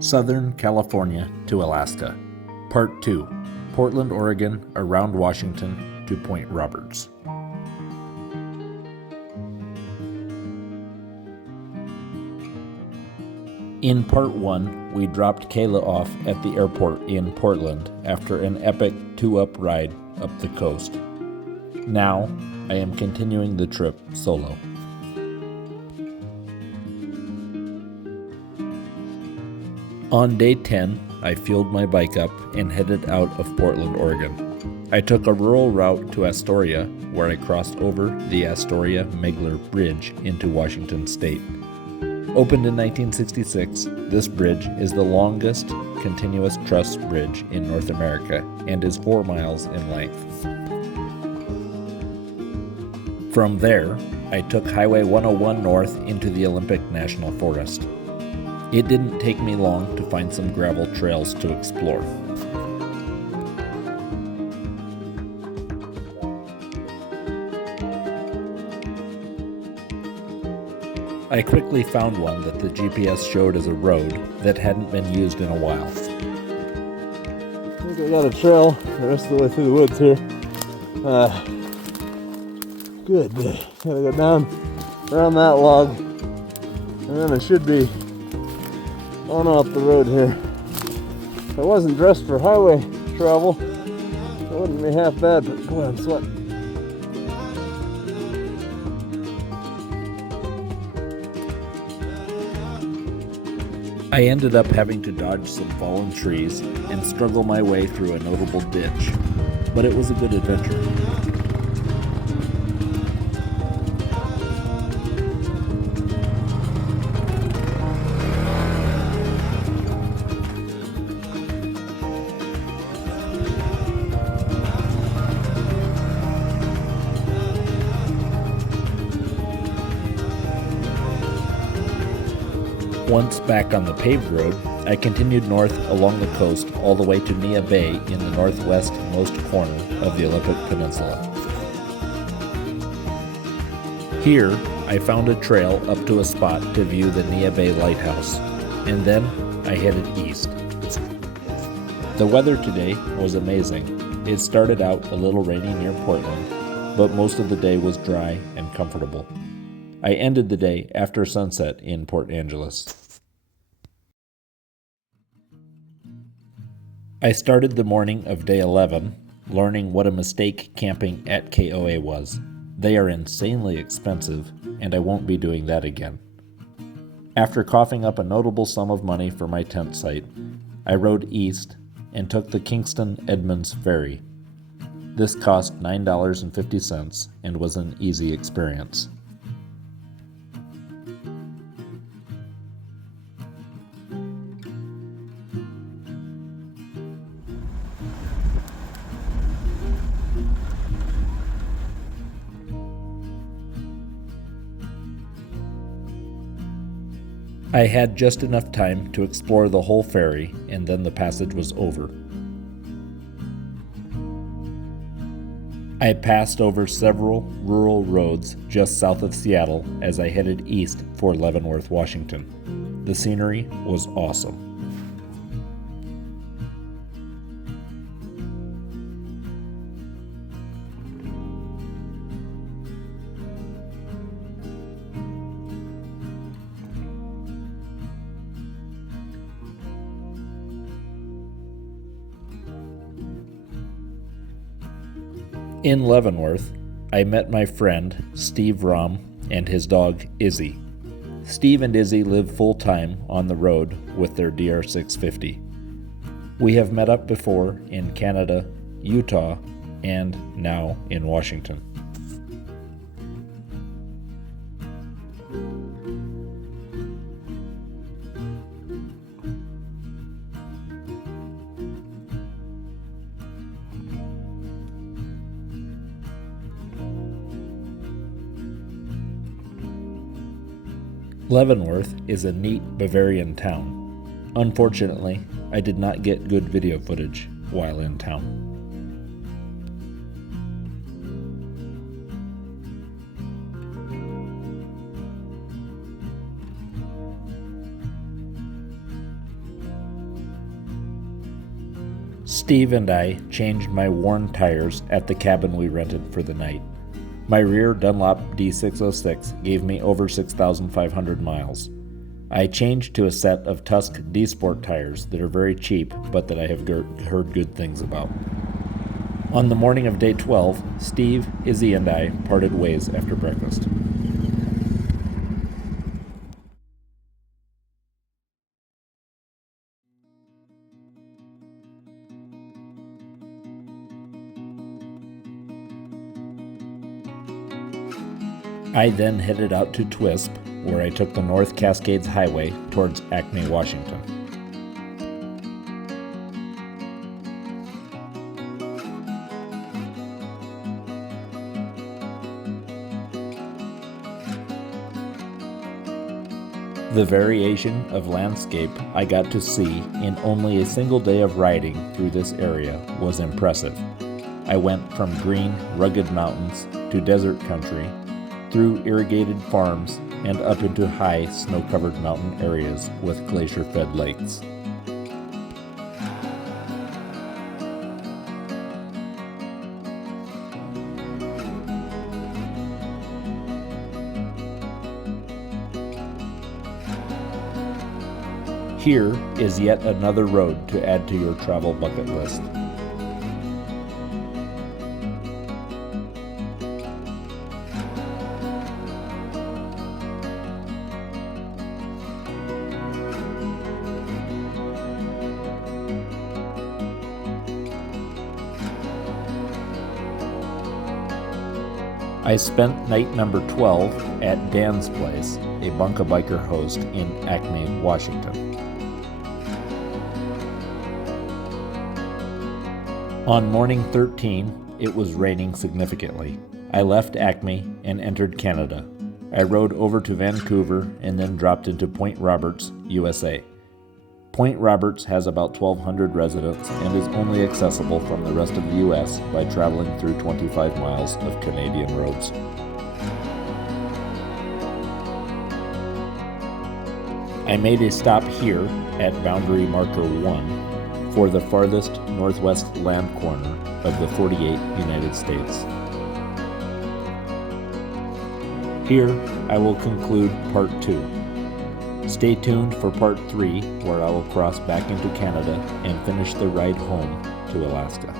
Southern California to Alaska. Part 2. Portland, Oregon, around Washington to Point Roberts. In Part 1, we dropped Kayla off at the airport in Portland after an epic 2-up ride up the coast. Now, I am continuing the trip solo. On day 10, I fueled my bike up and headed out of Portland, Oregon. I took a rural route to Astoria, where I crossed over the Astoria-Megler Bridge into Washington State. Opened in 1966, this bridge is the longest continuous truss bridge in North America and is 4 miles in length. From there, I took Highway 101 north into the Olympic National Forest. It didn't take me long to find some gravel trails to explore. I quickly found one that the GPS showed as a road that hadn't been used in a while. I think I got a trail the rest of the way through the woods here. Good day. Gotta go down around that log, and then I should be on off the road here. If I wasn't dressed for highway travel, it wouldn't be half bad, but boy, I'm sweating. I ended up having to dodge some fallen trees and struggle my way through a notable ditch, but it was a good adventure. Once back on the paved road, I continued north along the coast all the way to Nia Bay in the northwestmost corner of the Olympic Peninsula. Here, I found a trail up to a spot to view the Nia Bay Lighthouse, and then I headed east. The weather today was amazing. It started out a little rainy near Portland, but most of the day was dry and comfortable. I ended the day after sunset in Port Angeles. I started the morning of day 11 learning what a mistake camping at KOA was. They are insanely expensive, and I won't be doing that again. After coughing up a notable sum of money for my tent site, I rode east and took the Kingston-Edmonds ferry. This cost $9.50 and was an easy experience. I had just enough time to explore the whole ferry, and then the passage was over. I passed over several rural roads just south of Seattle as I headed east for Lynworth, Washington. The scenery was awesome. In Lynworth, I met my friend Steve Rom and his dog Izzy. Steve and Izzy live full-time on the road with their DR650. We have met up before in Canada, Utah, and now in Washington. Lynworth is a neat Bavarian town. Unfortunately, I did not get good video footage while in town. Steve and I changed my worn tires at the cabin we rented for the night. My rear Dunlop D606 gave me over 6,500 miles. I changed to a set of Tusk D-Sport tires that are very cheap, but that I have heard good things about. On the morning of day 12, Steve, Izzy, and I parted ways after breakfast. I then headed out to Twisp, where I took the North Cascades Highway towards Acme, Washington. The variation of landscape I got to see in only a single day of riding through this area was impressive. I went from green, rugged mountains to desert country, through irrigated farms, and up into high, snow-covered mountain areas with glacier-fed lakes. Here is yet another road to add to your travel bucket list. I spent night number 12 at Dan's place, a Bunka Biker host in Acme, Washington. On morning 13, it was raining significantly. I left Acme and entered Canada. I rode over to Vancouver and then dropped into Point Roberts, USA. Point Roberts has about 1,200 residents and is only accessible from the rest of the U.S. by traveling through 25 miles of Canadian roads. I made a stop here at boundary marker 1 for the farthest northwest land corner of the 48 United States. Here, I will conclude part 2. Stay tuned for part 3, where I will cross back into Canada and finish the ride home to Alaska.